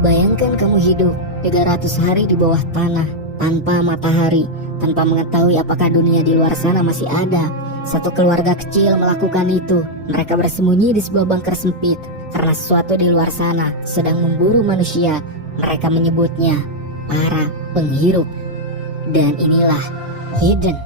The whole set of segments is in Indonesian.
Bayangkan kamu hidup 300 hari di bawah tanah, tanpa matahari, tanpa mengetahui apakah dunia di luar sana masih ada. Satu keluarga kecil melakukan itu. Mereka bersembunyi di sebuah bunker sempit karena sesuatu di luar sana sedang memburu manusia. Mereka menyebutnya para penghirup. Dan inilah Hidden.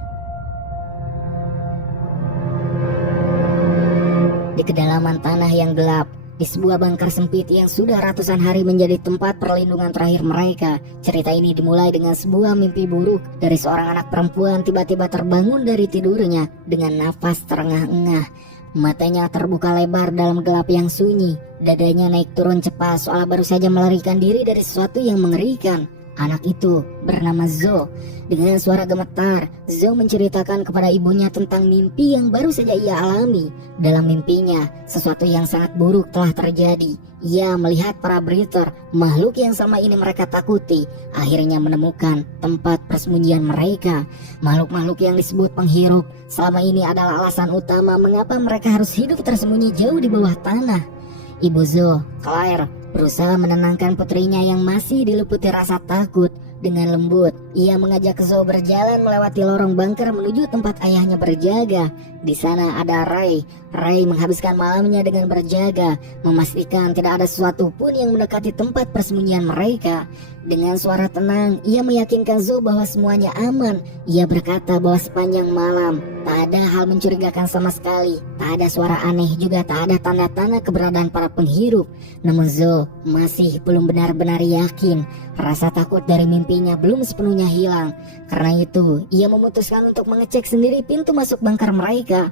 Di kedalaman tanah yang gelap, di sebuah bunker sempit yang sudah ratusan hari menjadi tempat perlindungan terakhir mereka. Cerita ini dimulai dengan sebuah mimpi buruk dari seorang anak perempuan tiba-tiba terbangun dari tidurnya dengan nafas terengah-engah. Matanya terbuka lebar dalam gelap yang sunyi. Dadanya naik turun cepat seolah baru saja melarikan diri dari sesuatu yang mengerikan. Anak itu bernama Zo. Dengan suara gemetar, Zo menceritakan kepada ibunya tentang mimpi yang baru saja ia alami. Dalam mimpinya, sesuatu yang sangat buruk telah terjadi. Ia melihat para Breather, makhluk yang selama ini mereka takuti, akhirnya menemukan tempat persembunyian mereka. Makhluk-makhluk yang disebut penghirup selama ini adalah alasan utama mengapa mereka harus hidup tersembunyi jauh di bawah tanah. Ibu Zo, Claire, berusaha menenangkan putrinya yang masih diliputi rasa takut. Dengan lembut, ia mengajak Zo berjalan melewati lorong bunker menuju tempat ayahnya berjaga. Di sana ada Ray. Ray menghabiskan malamnya dengan berjaga, memastikan tidak ada sesuatu pun yang mendekati tempat persembunyian mereka. Dengan suara tenang, ia meyakinkan Zo bahwa semuanya aman. Ia berkata bahwa sepanjang malam tak ada hal mencurigakan sama sekali. Tak ada suara aneh, juga tak ada tanda-tanda keberadaan para penghirup. Namun Zo masih belum benar-benar yakin. Rasa takut dari mimpinya belum sepenuhnya hilang. Karena itu, ia memutuskan untuk mengecek sendiri pintu masuk bunker mereka.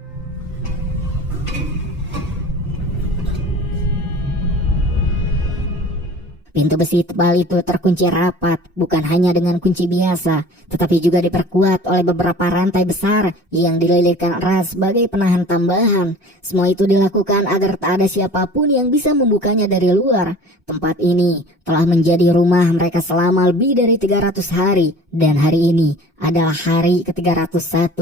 Pintu besi tebal itu terkunci rapat, bukan hanya dengan kunci biasa, tetapi juga diperkuat oleh beberapa rantai besar yang dililitkan erat sebagai penahan tambahan. Semua itu dilakukan agar tak ada siapapun yang bisa membukanya dari luar. Tempat ini telah menjadi rumah mereka selama lebih dari 300 hari, dan hari ini adalah hari ke-301.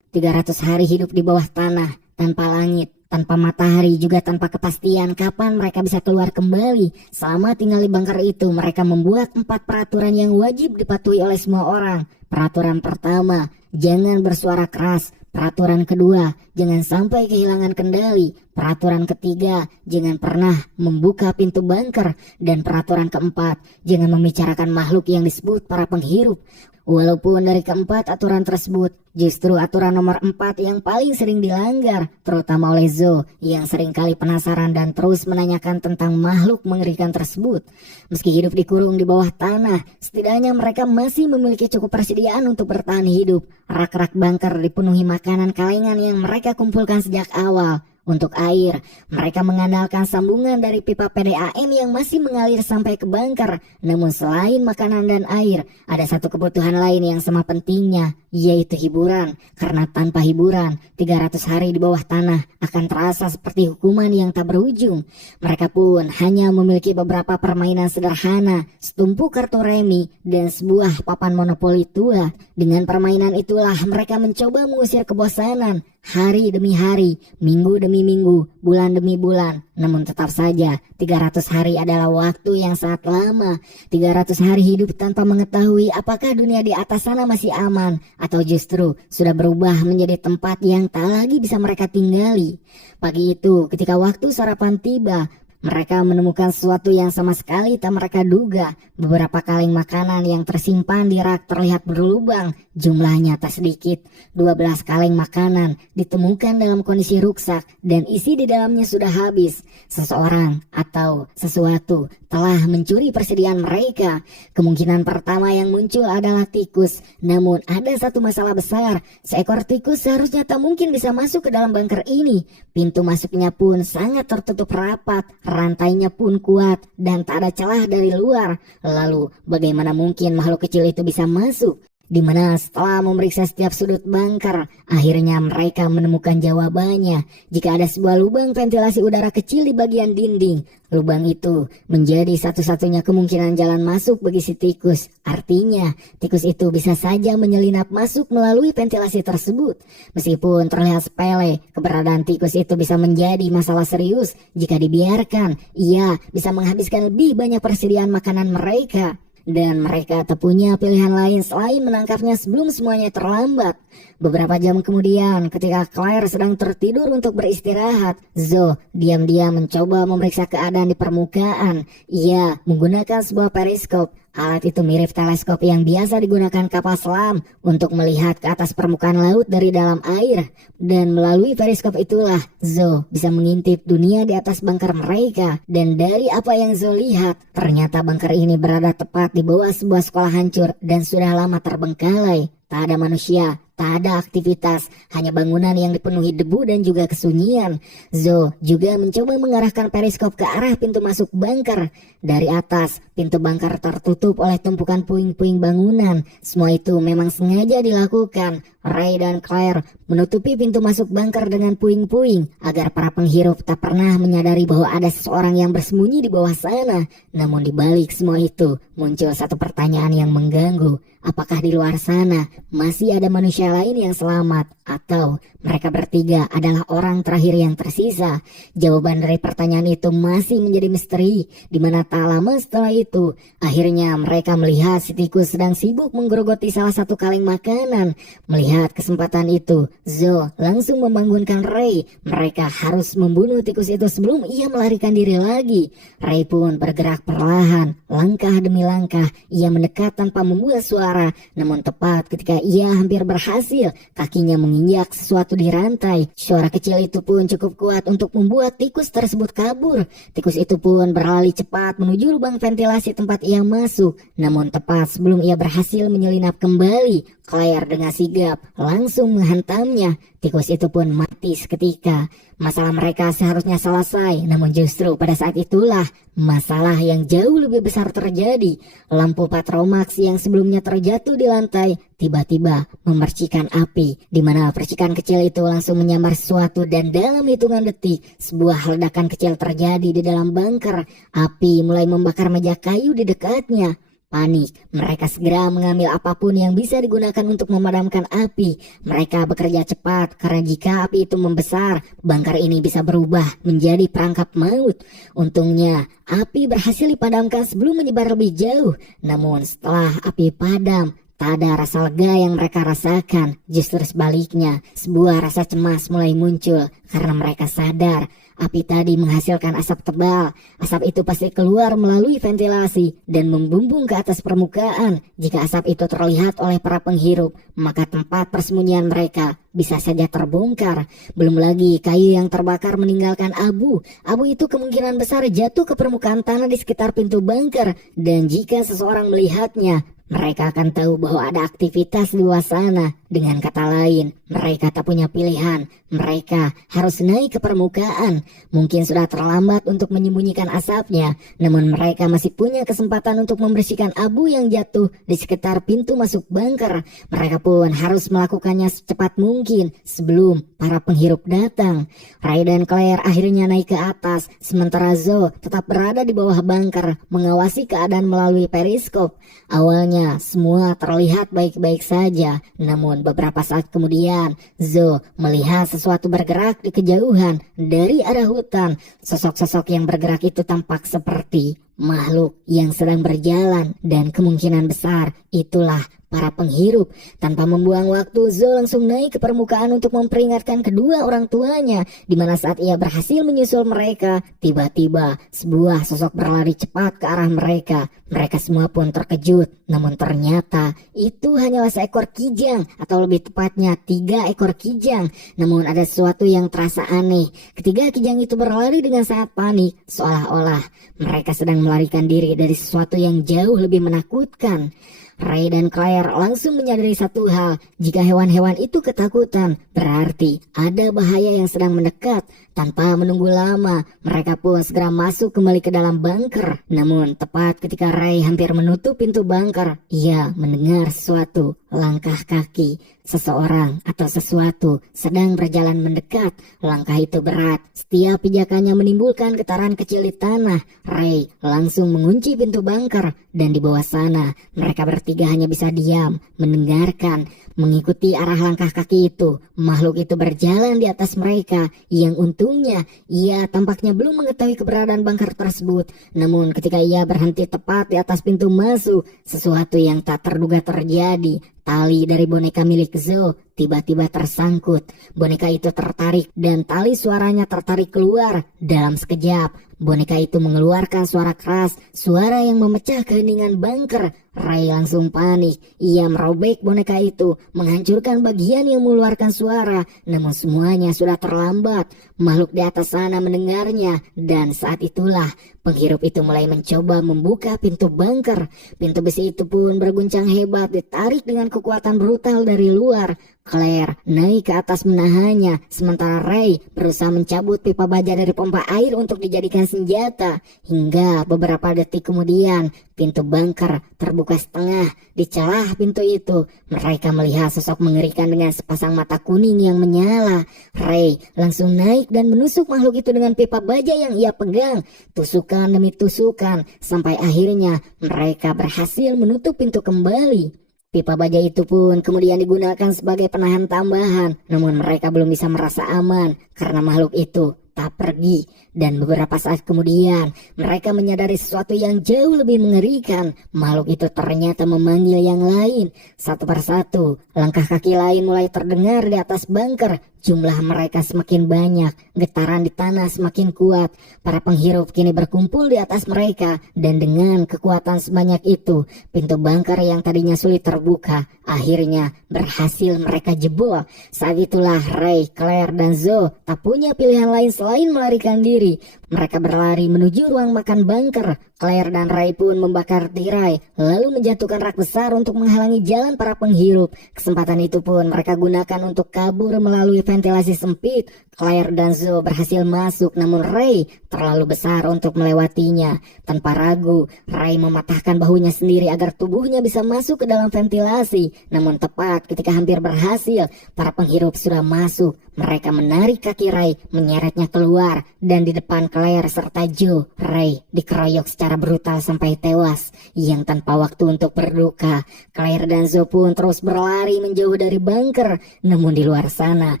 300 hari hidup di bawah tanah, tanpa langit, tanpa matahari, juga tanpa kepastian kapan mereka bisa keluar kembali. Selama tinggal di bunker itu, mereka membuat 4 peraturan yang wajib dipatuhi oleh semua orang. Peraturan pertama, jangan bersuara keras. Peraturan kedua, jangan sampai kehilangan kendali. Peraturan ketiga, jangan pernah membuka pintu bunker. Dan peraturan keempat, jangan membicarakan makhluk yang disebut para penghirup. Walaupun dari keempat aturan tersebut, justru aturan nomor 4 yang paling sering dilanggar, terutama oleh Zo yang sering kali penasaran dan terus menanyakan tentang makhluk mengerikan tersebut. Meski hidup dikurung di bawah tanah, setidaknya mereka masih memiliki cukup persediaan untuk bertahan hidup. Rak-rak bunker dipenuhi makanan kalengan yang mereka kumpulkan sejak awal. Untuk air, mereka mengandalkan sambungan dari pipa PDAM yang masih mengalir sampai ke bunker. Namun selain makanan dan air, ada satu kebutuhan lain yang sama pentingnya, yaitu hiburan. Karena tanpa hiburan, 300 hari di bawah tanah akan terasa seperti hukuman yang tak berujung. Mereka pun hanya memiliki beberapa permainan sederhana, setumpuk kartu remi, dan sebuah papan monopoli tua. Dengan permainan itulah mereka mencoba mengusir kebosanan. Hari demi hari, minggu demi minggu, bulan demi bulan. Namun tetap saja 300 hari adalah waktu yang sangat lama. 300 hari hidup tanpa mengetahui apakah dunia di atas sana masih aman, atau justru sudah berubah menjadi tempat yang tak lagi bisa mereka tinggali. Pagi itu, ketika waktu sarapan tiba, mereka menemukan sesuatu yang sama sekali tak mereka duga. Beberapa kaleng makanan yang tersimpan di rak terlihat berlubang. Jumlahnya tak sedikit. 12 kaleng makanan ditemukan dalam kondisi rusak dan isi di dalamnya sudah habis. Seseorang atau sesuatu telah mencuri persediaan mereka. Kemungkinan pertama yang muncul adalah tikus. Namun ada satu masalah besar. Seekor tikus seharusnya tak mungkin bisa masuk ke dalam bunker ini. Pintu masuknya pun sangat tertutup rapat. Rantainya pun kuat dan tak ada celah dari luar. Lalu bagaimana mungkin makhluk kecil itu bisa masuk? di mana setelah memeriksa setiap sudut bunker, akhirnya mereka menemukan jawabannya. Jika ada sebuah lubang ventilasi udara kecil di bagian dinding, lubang itu menjadi satu-satunya kemungkinan jalan masuk bagi si tikus. Artinya, tikus itu bisa saja menyelinap masuk melalui ventilasi tersebut. Meskipun terlihat sepele, keberadaan tikus itu bisa menjadi masalah serius jika dibiarkan. Ia bisa menghabiskan lebih banyak persediaan makanan mereka. Dan mereka tak punya pilihan lain selain menangkapnya sebelum semuanya terlambat. Beberapa jam kemudian, ketika Claire sedang tertidur untuk beristirahat, Zoe diam-diam mencoba memeriksa keadaan di permukaan. Ia menggunakan sebuah periskop. Alat itu mirip teleskop yang biasa digunakan kapal selam untuk melihat ke atas permukaan laut dari dalam air. Dan melalui periskop itulah Zoe bisa mengintip dunia di atas bunker mereka. Dan dari apa yang Zoe lihat, ternyata bunker ini berada tepat di bawah sebuah sekolah hancur dan sudah lama terbengkalai. Tak ada manusia, tak ada aktivitas, hanya bangunan yang dipenuhi debu dan juga kesunyian. Zoe juga mencoba mengarahkan periskop ke arah pintu masuk bunker. Dari atas, pintu bunker tertutup oleh tumpukan puing-puing bangunan. Semua itu memang sengaja dilakukan. Ray dan Claire menutupi pintu masuk bunker dengan puing-puing agar para penghirup tak pernah menyadari bahwa ada seseorang yang bersembunyi di bawah sana. Namun di balik semua itu, muncul satu pertanyaan yang mengganggu. Apakah di luar sana masih ada manusia lain yang selamat? Atau mereka bertiga adalah orang terakhir yang tersisa? Jawaban dari pertanyaan itu masih menjadi misteri, di mana tak lama setelah itu, akhirnya mereka melihat si tikus sedang sibuk menggerogoti salah satu kaleng makanan. Melihat kesempatan itu, Zoe langsung membangunkan Ray. Mereka harus membunuh tikus itu sebelum ia melarikan diri lagi. Ray pun bergerak perlahan, langkah demi langkah. Ia mendekat tanpa membuat suara, namun tepat ketika ia hampir berhasil, kakinya menginjak sesuatu di rantai. Suara kecil itu pun cukup kuat untuk membuat tikus tersebut kabur. Tikus itu pun berlari cepat menuju lubang ventilasi tempat ia masuk. Namun tepat sebelum ia berhasil menyelinap kembali, Claire dengan sigap langsung menghantamnya. Tikus itu pun mati seketika. Masalah mereka seharusnya selesai, namun justru pada saat itulah masalah yang jauh lebih besar terjadi. Lampu Patromax yang sebelumnya terjatuh di lantai tiba-tiba memercikan api, di mana percikan kecil itu langsung menyambar sesuatu dan dalam hitungan detik sebuah ledakan kecil terjadi di dalam bunker. Api mulai membakar meja kayu di dekatnya. Panik, mereka segera mengambil apapun yang bisa digunakan untuk memadamkan api. Mereka bekerja cepat karena jika api itu membesar, bunker ini bisa berubah menjadi perangkap maut. Untungnya, api berhasil dipadamkan sebelum menyebar lebih jauh. Namun setelah api padam, tak ada rasa lega yang mereka rasakan. Justru sebaliknya, sebuah rasa cemas mulai muncul karena mereka sadar api tadi menghasilkan asap tebal. Asap itu pasti keluar melalui ventilasi dan membumbung ke atas permukaan. Jika asap itu terlihat oleh para penghirup, maka tempat persembunyian mereka bisa saja terbongkar. Belum lagi kayu yang terbakar meninggalkan abu. Abu itu kemungkinan besar jatuh ke permukaan tanah di sekitar pintu bunker. Dan jika seseorang melihatnya, mereka akan tahu bahwa ada aktivitas di luar sana. Dengan kata lain, mereka tak punya pilihan. Mereka harus naik ke permukaan. Mungkin sudah terlambat untuk menyembunyikan asapnya, namun mereka masih punya kesempatan untuk membersihkan abu yang jatuh di sekitar pintu masuk bunker. Mereka pun harus melakukannya secepat mungkin sebelum para penghirup datang. Ray dan Claire akhirnya naik ke atas, sementara Zoe tetap berada di bawah bunker, mengawasi keadaan melalui periskop. Awalnya semua terlihat baik-baik saja, namun beberapa saat kemudian Zoe melihat sesuatu bergerak di kejauhan dari arah hutan. Sosok-sosok yang bergerak itu tampak seperti makhluk yang sedang berjalan, dan kemungkinan besar itulah para penghirup. Tanpa membuang waktu, Zoe langsung naik ke permukaan untuk memperingatkan kedua orang tuanya, di mana saat ia berhasil menyusul mereka, tiba-tiba sebuah sosok berlari cepat ke arah mereka. Mereka semua pun terkejut, namun ternyata itu hanyalah seekor kijang, atau lebih tepatnya 3 ekor kijang. Namun ada sesuatu yang terasa aneh. Ketiga kijang itu berlari dengan sangat panik, seolah-olah mereka sedang melarikan diri dari sesuatu yang jauh lebih menakutkan. Ray dan Claire langsung menyadari satu hal, jika hewan-hewan itu ketakutan, berarti ada bahaya yang sedang mendekat. Tanpa menunggu lama, mereka pun segera masuk kembali ke dalam bunker. Namun, tepat ketika Ray hampir menutup pintu bunker, ia mendengar sesuatu, langkah kaki. Seseorang atau sesuatu sedang berjalan mendekat. Langkah itu berat. Setiap pijakannya menimbulkan getaran kecil di tanah. Ray langsung mengunci pintu bunker. Dan di bawah sana, mereka bertiga hanya bisa diam, mendengarkan, mengikuti arah langkah kaki itu. Makhluk itu berjalan di atas mereka. Yang untungnya, ia tampaknya belum mengetahui keberadaan bunker tersebut. Namun ketika ia berhenti tepat di atas pintu masuk, sesuatu yang tak terduga terjadi. Tali dari boneka milik Zoe tiba-tiba tersangkut. Boneka itu tertarik dan tali suaranya tertarik keluar. Dalam sekejap, boneka itu mengeluarkan suara keras, suara yang memecah keheningan bunker. Ray langsung panik. Ia merobek boneka itu, menghancurkan bagian yang mengeluarkan suara. Namun semuanya sudah terlambat. Makhluk di atas sana mendengarnya. Dan saat itulah penghirup itu mulai mencoba membuka pintu bunker. Pintu besi itu pun berguncang hebat, ditarik dengan kekuatan brutal dari luar. Claire naik ke atas menahannya, sementara Ray berusaha mencabut pipa baja dari pompa air untuk dijadikan senjata. Hingga beberapa detik kemudian, pintu bunker terbuka setengah. Di celah pintu itu, mereka melihat sosok mengerikan dengan sepasang mata kuning yang menyala. Ray langsung naik dan menusuk makhluk itu dengan pipa baja yang ia pegang. Tusukan demi tusukan, sampai akhirnya mereka berhasil menutup pintu kembali. Pipa baja itu pun kemudian digunakan sebagai penahan tambahan, namun mereka belum bisa merasa aman karena makhluk itu tak pergi. Dan beberapa saat kemudian, mereka menyadari sesuatu yang jauh lebih mengerikan. Makhluk itu ternyata memanggil yang lain. Satu persatu, langkah kaki lain mulai terdengar di atas bunker. Jumlah mereka semakin banyak, getaran di tanah semakin kuat. Para penghirup kini berkumpul di atas mereka, dan dengan kekuatan sebanyak itu, pintu bunker yang tadinya sulit terbuka, akhirnya berhasil mereka jebol. Saat itulah Ray, Claire, dan Zoe tak punya pilihan lain selain melarikan diri. Mereka berlari menuju ruang makan bunker. Claire dan Ray pun membakar tirai, lalu menjatuhkan rak besar untuk menghalangi jalan para penghirup. Kesempatan itu pun mereka gunakan untuk kabur melalui ventilasi sempit. Claire dan Zoe berhasil masuk, namun Ray terlalu besar untuk melewatinya. Tanpa ragu, Ray mematahkan bahunya sendiri agar tubuhnya bisa masuk ke dalam ventilasi. Namun tepat ketika hampir berhasil, para penghirup sudah masuk. Mereka menarik kaki Ray, menyeretnya keluar, dan di depan Claire serta Joe, Ray dikeroyok secara brutal sampai tewas. Yang tanpa waktu untuk berduka, Claire dan Zoe pun terus berlari menjauh dari bunker. Namun di luar sana,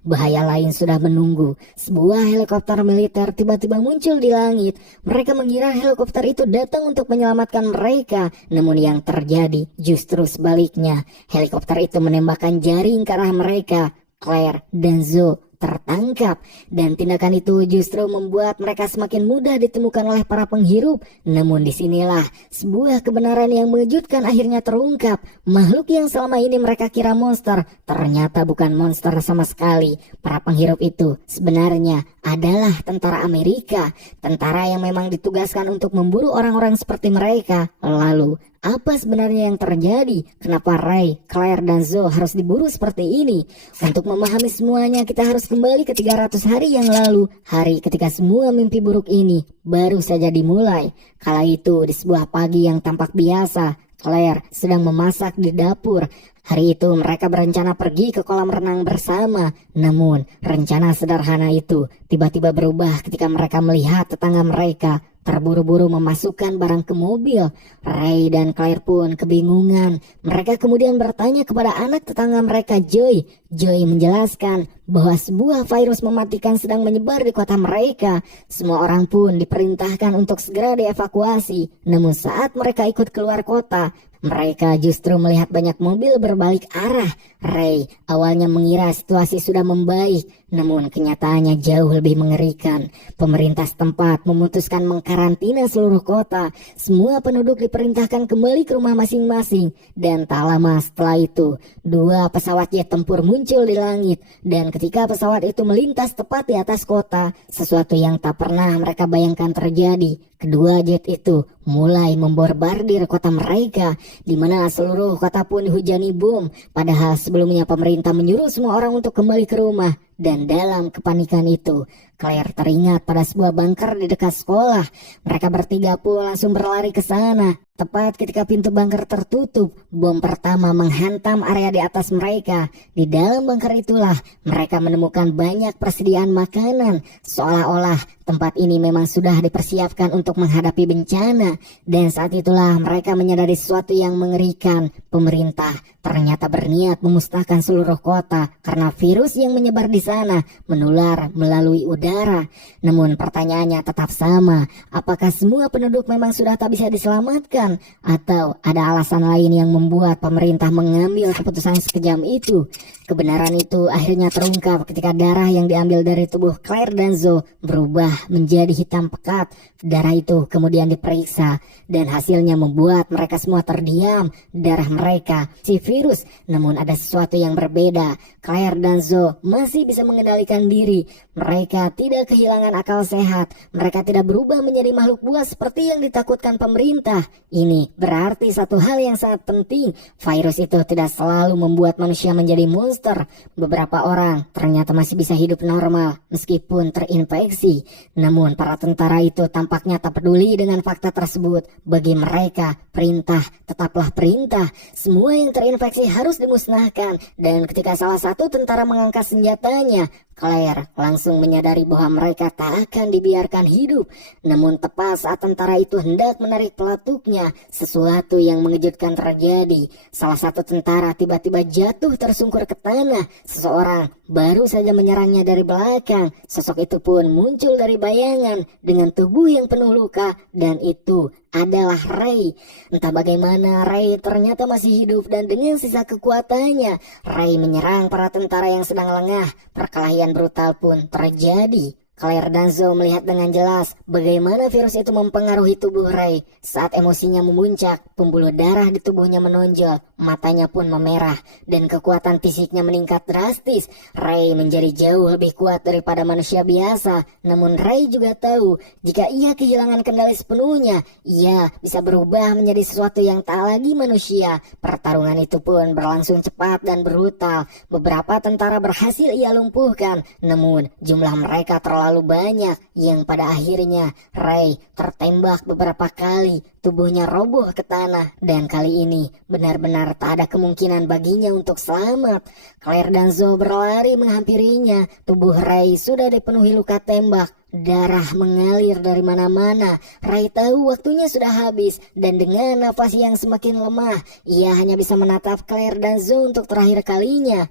bahaya lain sudah menunggu. Sebuah helikopter militer tiba-tiba muncul di langit. Mereka mengira helikopter itu datang untuk menyelamatkan mereka. Namun yang terjadi justru sebaliknya. Helikopter itu menembakkan jaring ke arah mereka. Claire dan Zoe tertangkap, dan tindakan itu justru membuat mereka semakin mudah ditemukan oleh para penghirup. Namun disinilah sebuah kebenaran yang mengejutkan akhirnya terungkap. Makhluk yang selama ini mereka kira monster ternyata bukan monster sama sekali. Para penghirup itu sebenarnya adalah tentara Amerika, tentara yang memang ditugaskan untuk memburu orang-orang seperti mereka. Lalu apa sebenarnya yang terjadi? Kenapa Ray, Claire, dan Zoe harus diburu seperti ini? Untuk memahami semuanya, kita harus kembali ke 300 hari yang lalu. Hari ketika semua mimpi buruk ini baru saja dimulai. Kala itu, di sebuah pagi yang tampak biasa, Claire sedang memasak di dapur. Hari itu mereka berencana pergi ke kolam renang bersama. Namun, rencana sederhana itu tiba-tiba berubah ketika mereka melihat tetangga mereka terburu-buru memasukkan barang ke mobil. Ray dan Claire pun kebingungan. Mereka kemudian bertanya kepada anak tetangga mereka, Joy. Joy menjelaskan bahwa sebuah virus mematikan sedang menyebar di kota mereka. Semua orang pun diperintahkan untuk segera dievakuasi. Namun saat mereka ikut keluar kota, mereka justru melihat banyak mobil berbalik arah. Ray awalnya mengira situasi sudah membaik, namun kenyataannya jauh lebih mengerikan. Pemerintah setempat memutuskan mengkarantina seluruh kota. Semua penduduk diperintahkan kembali ke rumah masing-masing. Dan tak lama setelah itu, 2 pesawat jet tempur muncul di langit. Dan ketika pesawat itu melintas tepat di atas kota, sesuatu yang tak pernah mereka bayangkan terjadi. Kedua jet itu mulai membombardir kota mereka, di mana seluruh kota pun dihujani bom. Padahal sebelumnya pemerintah menyuruh semua orang untuk kembali ke rumah. Dan dalam kepanikan itu, Claire teringat pada sebuah bunker di dekat sekolah. Mereka bertiga pun langsung berlari ke sana. Tepat ketika pintu bunker tertutup, bom pertama menghantam area di atas mereka. Di dalam bunker itulah mereka menemukan banyak persediaan makanan, seolah-olah tempat ini memang sudah dipersiapkan untuk menghadapi bencana. Dan saat itulah mereka menyadari sesuatu yang mengerikan. Pemerintah ternyata berniat memusnahkan seluruh kota karena virus yang menyebar di sana menular melalui udara. Namun pertanyaannya tetap sama, apakah semua penduduk memang sudah tak bisa diselamatkan? Atau ada alasan lain yang membuat pemerintah mengambil keputusan sekejam itu? Kebenaran itu akhirnya terungkap ketika darah yang diambil dari tubuh Claire dan Zoe berubah menjadi hitam pekat. Darah itu kemudian diperiksa dan hasilnya membuat mereka semua terdiam. Darah mereka si virus, namun ada sesuatu yang berbeda. Claire dan Zoe masih bisa mengendalikan diri. Mereka tidak kehilangan akal sehat. Mereka tidak berubah menjadi makhluk buas seperti yang ditakutkan pemerintah. Ini berarti satu hal yang sangat penting. Virus itu tidak selalu membuat manusia menjadi monster. Beberapa orang ternyata masih bisa hidup normal meskipun terinfeksi. Namun para tentara itu tampaknya tak peduli dengan fakta tersebut. Bagi mereka, perintah tetaplah perintah. Semua yang terinfeksi harus dimusnahkan. Dan ketika salah satu tentara mengangkat senjatanya, Claire langsung menyadari bahwa mereka tak akan dibiarkan hidup. Namun tepat saat tentara itu hendak menarik pelatuknya, sesuatu yang mengejutkan terjadi. Salah satu tentara tiba-tiba jatuh tersungkur ke tanah. Seseorang baru saja menyerangnya dari belakang. Sosok itu pun muncul dari bayangan dengan tubuh yang penuh luka, dan itu adalah Ray. Entah bagaimana Ray ternyata masih hidup dan dengan sisa kekuatannya, Ray menyerang para tentara yang sedang lengah. Perkelahian brutal pun terjadi. Claire dan Zoe melihat dengan jelas bagaimana virus itu mempengaruhi tubuh Ray. Saat emosinya memuncak, pembuluh darah di tubuhnya menonjol, matanya pun memerah, dan kekuatan fisiknya meningkat drastis. Ray menjadi jauh lebih kuat daripada manusia biasa. Namun Ray juga tahu, jika ia kehilangan kendali sepenuhnya, ia bisa berubah menjadi sesuatu yang tak lagi manusia. Pertarungan itu pun berlangsung cepat dan brutal. Beberapa tentara berhasil ia lumpuhkan, namun jumlah mereka terlalu banyak yang pada akhirnya Ray tertembak beberapa kali. Tubuhnya roboh ke tanah, dan kali ini benar-benar tak ada kemungkinan baginya untuk selamat. Claire dan Zoe berlari menghampirinya. Tubuh Ray sudah dipenuhi luka tembak. Darah mengalir dari mana-mana. Ray tahu waktunya sudah habis, dan dengan nafas yang semakin lemah, ia hanya bisa menatap Claire dan Zoe untuk terakhir kalinya.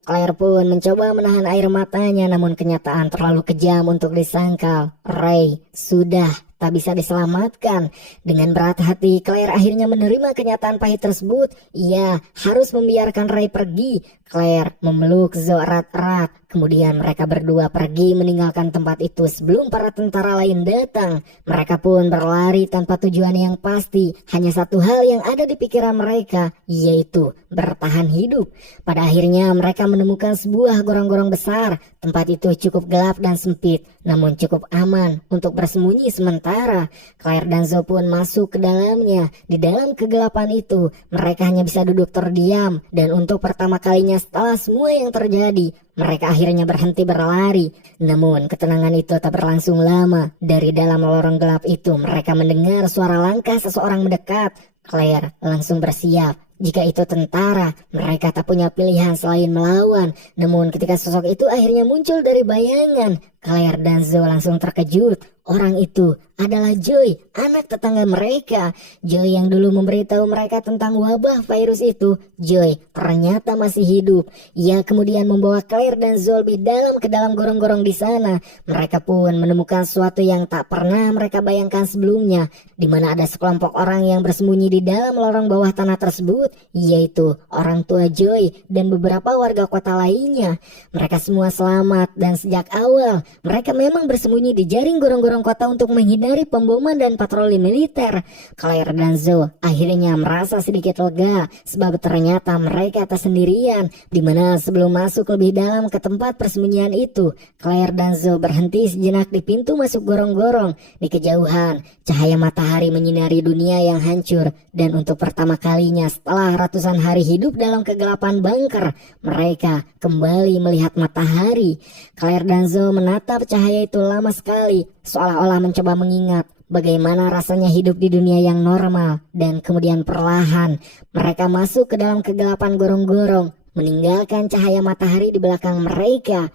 Claire pun mencoba menahan air matanya, namun kenyataan terlalu kejam untuk disangkal. Ray sudah tak bisa diselamatkan. Dengan berat hati, Claire akhirnya menerima kenyataan pahit tersebut. Ia harus membiarkan Ray pergi. Claire memeluk Zoe erat-erat. Kemudian mereka berdua pergi meninggalkan tempat itu sebelum para tentara lain datang. Mereka pun berlari tanpa tujuan yang pasti. Hanya satu hal yang ada di pikiran mereka, yaitu bertahan hidup. Pada akhirnya mereka menemukan sebuah gorong-gorong besar. Tempat itu cukup gelap dan sempit, namun cukup aman untuk bersembunyi sementara. Claire dan Zoe pun masuk ke dalamnya. Di dalam kegelapan itu, mereka hanya bisa duduk terdiam. Dan untuk pertama kalinya setelah semua yang terjadi, mereka akhirnya berhenti berlari. Namun ketenangan itu tak berlangsung lama. Dari dalam lorong gelap itu mereka mendengar suara langkah seseorang mendekat. Claire langsung bersiap. Jika itu tentara, mereka tak punya pilihan selain melawan. Namun ketika sosok itu akhirnya muncul dari bayangan, Claire dan Zoe langsung terkejut. Orang itu adalah Joy, anak tetangga mereka. Joy yang dulu memberitahu mereka tentang wabah virus itu. Joy ternyata masih hidup. Ia kemudian membawa Claire dan Zoe lebih dalam ke dalam gorong-gorong di sana. Mereka pun menemukan sesuatu yang tak pernah mereka bayangkan sebelumnya, di mana ada sekelompok orang yang bersembunyi di dalam lorong bawah tanah tersebut, yaitu orang tua Joy dan beberapa warga kota lainnya. Mereka semua selamat, dan sejak awal mereka memang bersembunyi di jaring gorong-gorong orang kota untuk menghindari pemboman dan patroli militer. Claire dan Zoe akhirnya merasa sedikit lega sebab ternyata mereka tak sendirian, dimana sebelum masuk lebih dalam ke tempat persembunyian itu, Claire dan Zoe berhenti sejenak di pintu masuk gorong-gorong. Di kejauhan, cahaya matahari menyinari dunia yang hancur, dan untuk pertama kalinya setelah ratusan hari hidup dalam kegelapan bunker, mereka kembali melihat matahari. Claire dan Zoe menatap cahaya itu lama sekali, seolah-olah mencoba mengingat bagaimana rasanya hidup di dunia yang normal. Dan kemudian perlahan mereka masuk ke dalam kegelapan gorong-gorong, meninggalkan cahaya matahari di belakang mereka.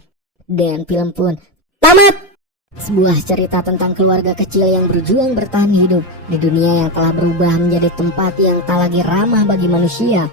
Dan film pun tamat. Sebuah cerita tentang keluarga kecil yang berjuang bertahan hidup di dunia yang telah berubah menjadi tempat yang tak lagi ramah bagi manusia.